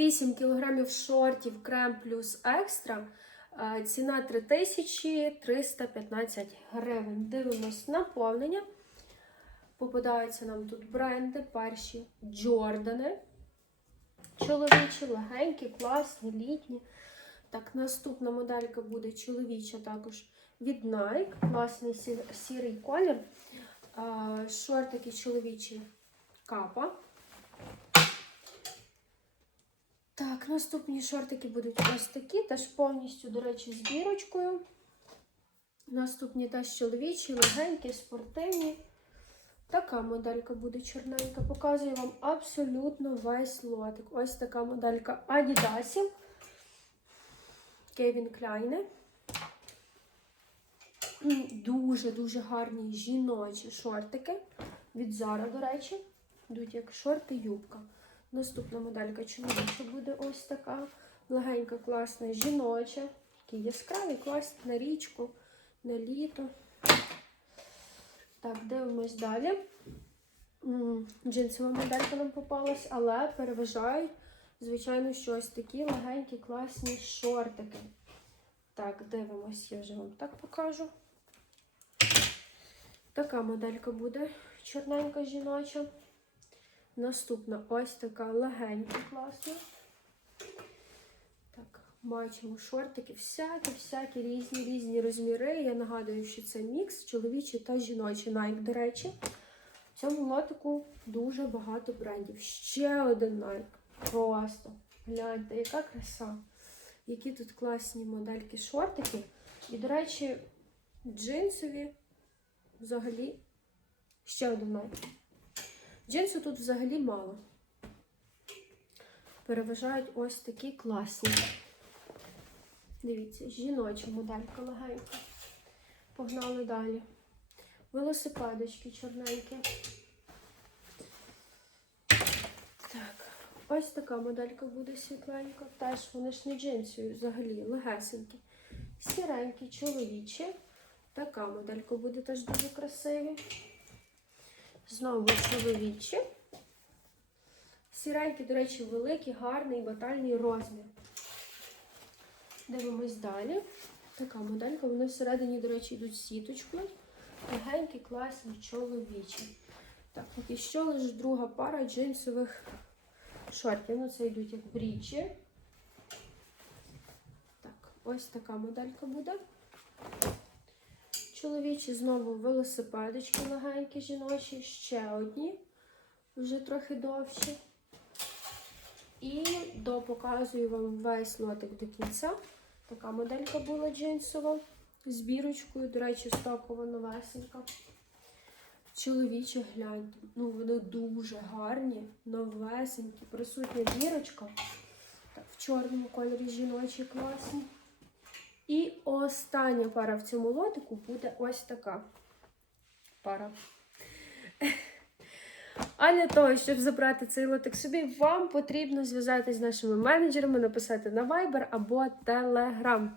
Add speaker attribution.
Speaker 1: 8 кг шортів крем плюс екстра. Е, Ціна 3315 гривень. Дивимось наповнення. Попадаються нам тут бренди, перші Джордани. Чоловічі, легенькі, класні, літні. Так, наступна моделька буде чоловіча також від Nike. Класний сі- сірий колір. Шортики чоловічі капа. Так, наступні шортики будуть ось такі, теж повністю, до речі, з бірочкою. Наступні теж чоловічі, легенькі, спортивні. Така моделька буде чорненька. Показую вам абсолютно весь лотик. Ось така моделька Адідасів. Кевін Кляйне. Дуже-дуже гарні жіночі шортики. Від Zara, до речі. Йдуть як шорти, юбка. Наступна моделька чоловіча буде ось така. Легенька, класна, жіноча. Такі яскраві, класні на річку, на літо. Так, дивимось далі. Джинсова моделька нам попалась, але переважають, звичайно, що ось такі легенькі, класні шортики. Так, дивимось, я вже вам так покажу. Така моделька буде чорненька жіноча. Наступна ось така легенька, класна. Так, бачимо шортики, всякі, всякі різні різні розміри. Я нагадую, що це мікс чоловічий та жіночий Nike, до речі. В цьому лотику дуже багато брендів. Ще один Nike. Просто. Гляньте, яка краса. Які тут класні модельки шортики. І, до речі, джинсові взагалі ще один Nike. Джинсу тут взагалі мало. Переважають ось такі класні. Дивіться, жіноча моделька легенька. Погнали далі. Велосипедочки чорненькі. Так, ось така моделька буде світленька. Теж вони ж не джинсові взагалі, легесенькі. Сіренькі, чоловічі. Така моделька буде теж дуже красиві. Знову чоловічі. Сіренький, до речі, великий, гарний батальний розмір. Дивимось далі. Така моделька. Вони всередині, до речі, йдуть сіточкою. Легенькі, класні, чоловічі. Так, поки що лише друга пара джинсових шортів. Ну, це йдуть як брічі. Так, ось така моделька буде. Чоловічі знову велосипедочки легенькі, жіночі, ще одні, вже трохи довші. І допоказую вам весь лотик до кінця. Така моделька була джинсова з бірочкою, до речі, стокова новесенька. Чоловічі гляньте, ну вони дуже гарні, новесенькі, присутня бірочка. Так, в чорному кольорі жіночі класні. І остання пара в цьому лотику буде ось така пара. А для того, щоб забрати цей лотик собі, вам потрібно зв'язатися з нашими менеджерами, написати на Viber або Telegram.